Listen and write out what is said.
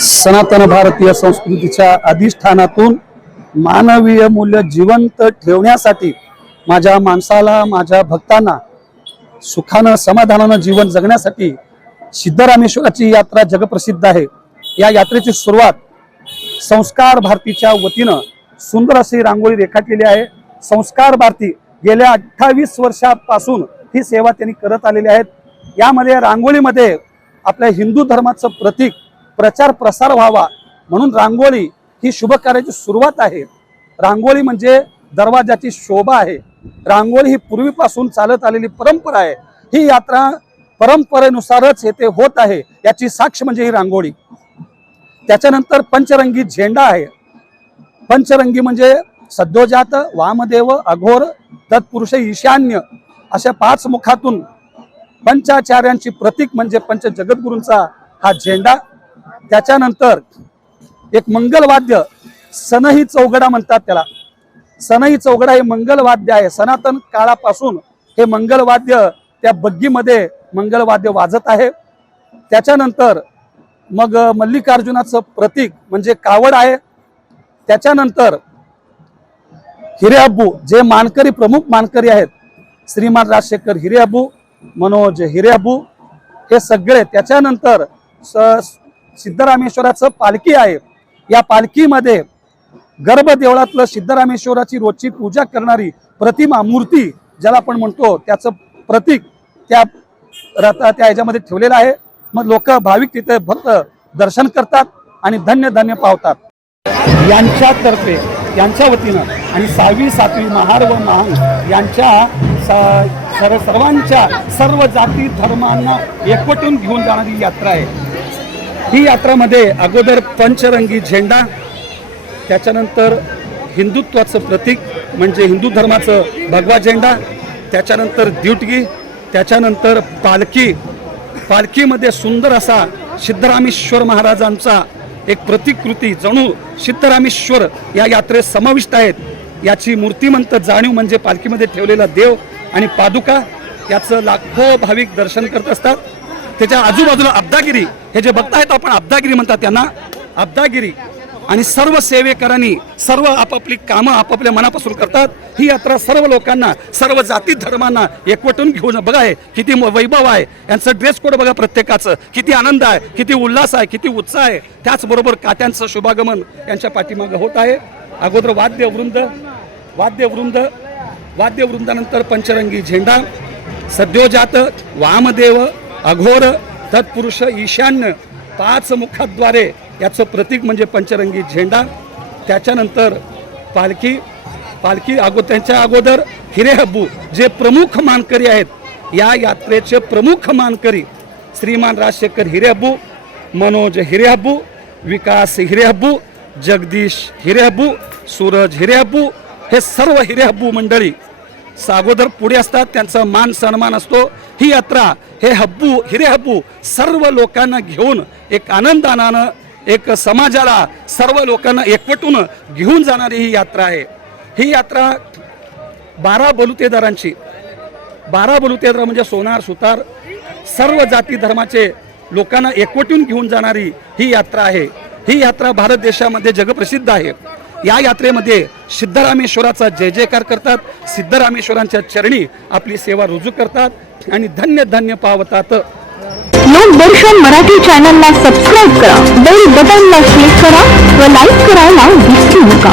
सनातन भारतीय संस्कृतीच्या अधिष्ठानातून मानवीय मूल्य जिवंत ठेवण्यासाठी माझ्या माणसाला, माझ्या भक्तांना सुखानं समाधानानं जीवन जगण्यासाठी सिद्धरामेश्वराची यात्रा जगप्रसिद्ध आहे। या यात्रेची सुरुवात संस्कार भारतीच्या वतीनं सुंदर अशी रांगोळी रेखाटलेली आहे। संस्कार भारती गेल्या 28 वर्षापासून ही सेवा त्यांनी करत आलेली आहेत। यामध्ये रांगोळीमध्ये आपल्या हिंदू धर्माचं प्रतीक प्रचार प्रसार व्हावा म्हणून रांगोळी ही शुभ कार्याची सुरुवात आहे। रांगोळी म्हणजे दरवाजाची शोभा आहे। रांगोळी ही पूर्वीपासून चालत आलेली परंपरा आहे। ही यात्रा परंपरेनुसारच येथे होत आहे याची साक्ष म्हणजे ही रांगोळी। त्याच्यानंतर पंचरंगी झेंडा आहे। पंचरंगी म्हणजे सद्योजात, वामदेव, अघोर, तत्पुरुष, ईशान्य अशा 5 मुखातून पंचाचार्यांची प्रतीक म्हणजे पंच जगद्गुरूंचा हा झेंडा। त्याच्यानंतर एक मंगलवाद्य सनई चौघडा म्हणतात त्याला। सनई चौघडा हे मंगलवाद्य आहे। सनातन काळापासून हे मंगलवाद्य त्या बग्गीमध्ये मंगलवाद्य वाजत आहे। त्याच्यानंतर मग मल्लिकार्जुनाचं प्रतीक म्हणजे कावड आहे। त्याच्यानंतर हिरेअब्बू जे मानकरी प्रमुख मानकरी आहेत, श्रीमान राजशेखर हिरेअब्बू, मनोज हिरेअब्बू हे सगळे। त्याच्यानंतर सिद्धरामेश्वराचं पालखी आहे। या पालखीमध्ये गर्भदेवळातलं सिद्धरामेश्वराची रोजची पूजा करणारी प्रतिमा मूर्ती ज्याला आपण म्हणतो त्याचं प्रतीक त्या ह्याच्यामध्ये ठेवलेलं आहे। मग लोक भाविक तिथे भक्त दर्शन करतात आणि धन्य धन्य पावतात। यांच्यातर्फे यांच्या वतीनं आणि 6वी 7वी महार व महान यांच्या सर्वांच्या सर्व जाती धर्मांना एकवटून घेऊन जाणारी यात्रा आहे। ही यात्रामध्ये अगोदर पंचरंगी झेंडा, त्याच्यानंतर हिंदुत्वाचं प्रतीक म्हणजे हिंदू धर्माचं भगवा झेंडा, त्याच्यानंतर द्युटगी, त्याच्यानंतर पालखी। पालखीमध्ये सुंदर असा सिद्धरामेश्वर महाराजांचा एक प्रतिकृती जणू सिद्धरामेश्वर या यात्रेत समाविष्ट आहेत याची मूर्तिमंत जाणीव म्हणजे पालखीमध्ये ठेवलेला देव आणि पादुका याचं लाखो भाविक दर्शन करत असतात। त्याच्या आजूबाजूला अब्दागिरी हे जे भक्त आहेत आपण अब्दागिरी म्हणतात त्यांना, अब्दागिरी आणि सर्व सेवेकरांनी सर्व आपापली कामं आपापल्या मनापासून करतात। ही यात्रा सर्व लोकांना सर्व जाती धर्मांना एकवटून घेऊन बघा आहे किती वैभव आहे। यांचं ड्रेस कोड बघा प्रत्येकाचं, किती आनंद आहे, किती उल्हास आहे, किती उत्साह आहे। त्याचबरोबर कात्यांचं शुभागमन यांच्या पाठीमागं होत आहे। अगोदर वाद्यवृंदानंतर पंचरंगी झेंडा, सद्योजात, वामदेव, अघोर, तत्पुरुष, ईशान्य 5 मुखाद्वारे याचं प्रतीक म्हणजे पंचरंगी झेंडा। त्याच्यानंतर पालखी त्यांच्या अगोदर हिरेअब्बू जे प्रमुख मानकरी आहेत। या यात्रेचे प्रमुख मानकरी श्रीमान राजशेखर हिरेअब्बू, मनोज हिरेअब्बू, विकास हिरेअब्बू, जगदीश हिरेअब्बू, सूरज हिरेअब्बू हे सर्व हिरेअब्बू मंडळी अगोदर पुढे असतात। त्यांचा मान सन्मान असतो। ही यात्रा हे हिरेअब्बू सर्व लोकांना घेऊन एक आनंदानं एक समाजाला सर्व लोकांना एकवटून घेऊन जाणारी ही यात्रा आहे। ही यात्रा 12 बलुतेदारांची, 12 बलुतेदार म्हणजे सोनार सुतार सर्व जाती धर्माचे लोकांना एकवटून घेऊन जाणारी ही यात्रा आहे। ही यात्रा भारत देशामध्ये जगप्रसिद्ध आहे। या यात्रेमध्ये सिद्धरामेश्वराचा जय जयकार करतात, सिद्धरामेश्वरांच्या चरणी आपली सेवा रुजू करतात आणि धन्य धन्य पावतात। लोकदर्शन मराठी चॅनलला सबस्क्राईब करा, बेल बटनला क्लिक करा व लाईक करायला विसरू नका।